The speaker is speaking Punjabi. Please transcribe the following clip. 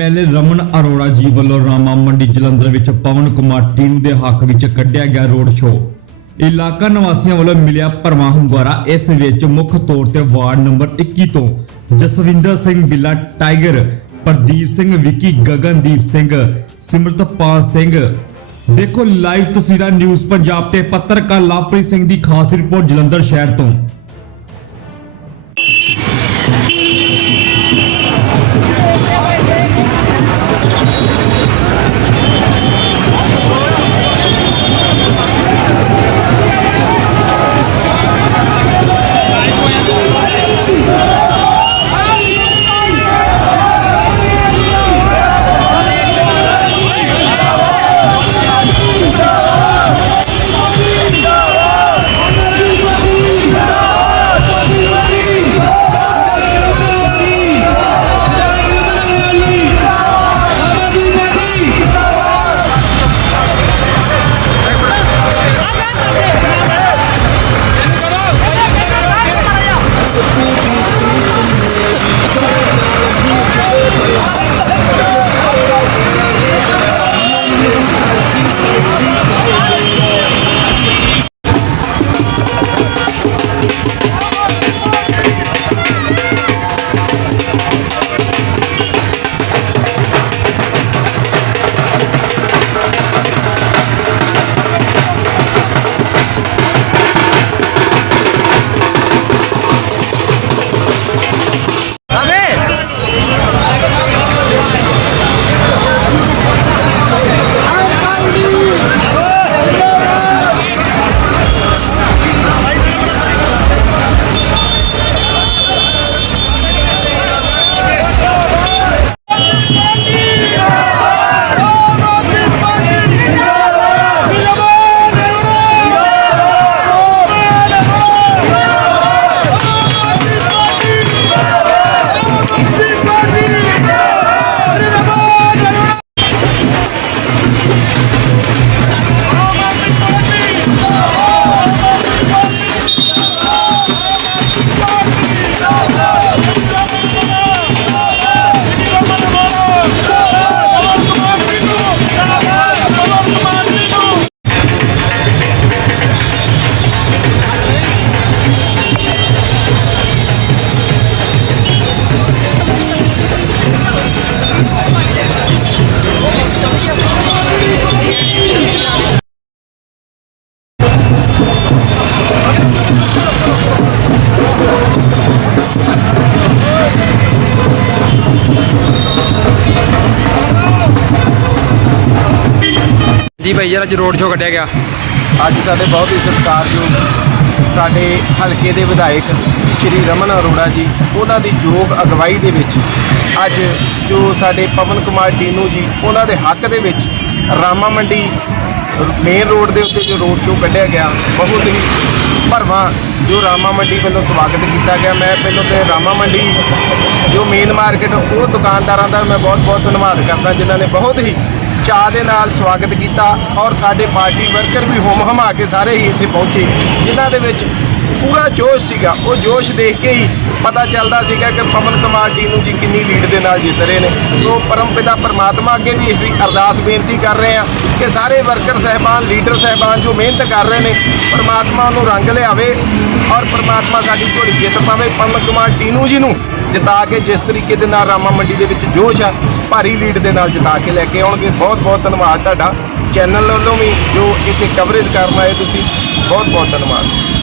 ਐਮਐਲਏ ਰਮਨ ਅਰੋੜਾ ਜੀ ਵੱਲੋਂ ਰਾਮਾ ਮੰਡੀ ਜਲੰਧਰ ਵਿੱਚ ਪਵਨ ਕੁਮਾਰ ਟੀਮ ਦੇ ਹੱਕ ਵਿੱਚ ਕੱਢਿਆ ਗਿਆ ਰੋਡ ਸ਼ੋਅ। ਇਲਾਕਾ ਨਿਵਾਸੀਆਂ ਵੱਲੋਂ ਮਿਲਿਆ ਭਰਵਾਂ ਹੁੰਗਾਰਾ। ਇਸ ਵਿੱਚ ਮੁੱਖ ਤੌਰ ਤੇ ਵਾਰਡ ਨੰਬਰ 21 ਤੋਂ ਜਸਵਿੰਦਰ ਸਿੰਘ ਬਿੱਲਾ, ਟਾਈਗਰ ਪ੍ਰਦੀਪ ਸਿੰਘ, ਵਿੱਕੀ ਗਗਨਦੀਪ ਸਿੰਘ, ਸਿਮਰਤਪਾਲ ਸਿੰਘ। ਦੇਖੋ ਲਾਈਵ ਤਸਵੀਰਾਂ ਨਿਊਜ਼ ਪੰਜਾਬ ਤੇ ਪੱਤਰਕਾਰ ਲਵਪ੍ਰੀਤ ਸਿੰਘ ਦੀ ਖਾਸ ਰਿਪੋਰਟ ਜਲੰਧਰ ਸ਼ਹਿਰ ਤੋਂ। ਜੀ ਭਾਈ ਯਾਰ ਅੱਜ ਰੋਡ ਸ਼ੋਅ ਕੱਢਿਆ ਗਿਆ। ਅੱਜ ਸਾਡੇ ਬਹੁਤ ਹੀ ਸਤਿਕਾਰਯੋਗ ਸਾਡੇ ਹਲਕੇ ਦੇ ਵਿਧਾਇਕ ਸ਼੍ਰੀ ਰਮਨ ਅਰੋੜਾ ਜੀ, ਉਹਨਾਂ ਦੀ ਯੋਗ ਅਗਵਾਈ ਦੇ ਵਿੱਚ ਅੱਜ ਜੋ ਸਾਡੇ ਪਵਨ ਕੁਮਾਰ ਟੀਨੂ ਜੀ, ਉਹਨਾਂ ਦੇ ਹੱਕ ਦੇ ਵਿੱਚ ਰਾਮਾ ਮੰਡੀ ਮੇਨ ਰੋਡ ਦੇ ਉੱਤੇ ਜੋ ਰੋਡ ਸ਼ੋਅ ਕੱਢਿਆ ਗਿਆ, ਬਹੁਤ ਹੀ ਭਰਵਾਂ ਜੋ ਰਾਮਾ ਮੰਡੀ ਵੱਲੋਂ ਸਵਾਗਤ ਕੀਤਾ ਗਿਆ। ਮੈਂ ਪਹਿਲਾਂ ਤੇ ਰਾਮਾ ਮੰਡੀ ਜੋ ਮੇਨ ਮਾਰਕੀਟ ਉਹ ਦੁਕਾਨਦਾਰਾਂ ਦਾ ਮੈਂ ਬਹੁਤ ਬਹੁਤ ਧੰਨਵਾਦ ਕਰਦਾ, ਜਿਨ੍ਹਾਂ ਨੇ ਬਹੁਤ ਹੀ ਚਾਅ ਦੇ ਨਾਲ ਸਵਾਗਤ ਕੀਤਾ ਔਰ ਸਾਡੇ ਪਾਰਟੀ ਵਰਕਰ ਵੀ ਹੁਮ ਹਮਾ ਕੇ ਸਾਰੇ ਹੀ ਇੱਥੇ ਪਹੁੰਚੇ। ਜਿਨ੍ਹਾਂ ਦੇ ਵਿੱਚ ਪੂਰਾ ਜੋਸ਼ ਸੀਗਾ। ਉਹ ਜੋਸ਼ ਦੇਖ ਕੇ ਹੀ ਪਤਾ ਚੱਲਦਾ ਸੀਗਾ ਕਿ ਪਵਨ ਕੁਮਾਰ ਟੀਨੂ ਜੀ ਕਿੰਨੀ ਲੀਡ ਦੇ ਨਾਲ ਜਿੱਤ ਰਹੇ ਨੇ। ਸੋ ਪਰਮਪਿਤਾ ਪਰਮਾਤਮਾ ਅੱਗੇ ਵੀ ਅਸੀਂ ਅਰਦਾਸ ਬੇਨਤੀ ਕਰ ਰਹੇ ਹਾਂ ਕਿ ਸਾਰੇ ਵਰਕਰ ਸਹਿਬਾਨ, ਲੀਡਰ ਸਹਿਬਾਨ ਜੋ ਮਿਹਨਤ ਕਰ ਰਹੇ ਨੇ, ਪਰਮਾਤਮਾ ਨੂੰ ਰੰਗ ਲਿਆਵੇ ਔਰ ਪਰਮਾਤਮਾ ਸਾਡੀ ਝੋਲੀ ਜਿੱਤ ਪਾਵੇ। ਪਵਨ ਕੁਮਾਰ ਟੀਨੂ ਜੀ ਨੂੰ ਜਿਤਾ ਕੇ ਜਿਸ ਤਰੀਕੇ ਦੇ ਨਾਲ ਰਾਮਾ ਮੰਡੀ ਦੇ ਵਿੱਚ ਜੋਸ਼ ਆ ਭਾਰੀ ਲੀਡ ਦੇ ਨਾਲ ਜਿਤਾ ਕੇ ਲੈ ਕੇ ਆਉਣਗੇ। ਬਹੁਤ ਬਹੁਤ ਧੰਨਵਾਦ ਤੁਹਾਡਾ। ਚੈਨਲ ਵੱਲੋਂ ਵੀ ਜੋ ਇੱਥੇ ਕਵਰੇਜ ਕਰਨ ਆਏ ਤੁਸੀਂ, ਬਹੁਤ ਬਹੁਤ ਧੰਨਵਾਦ।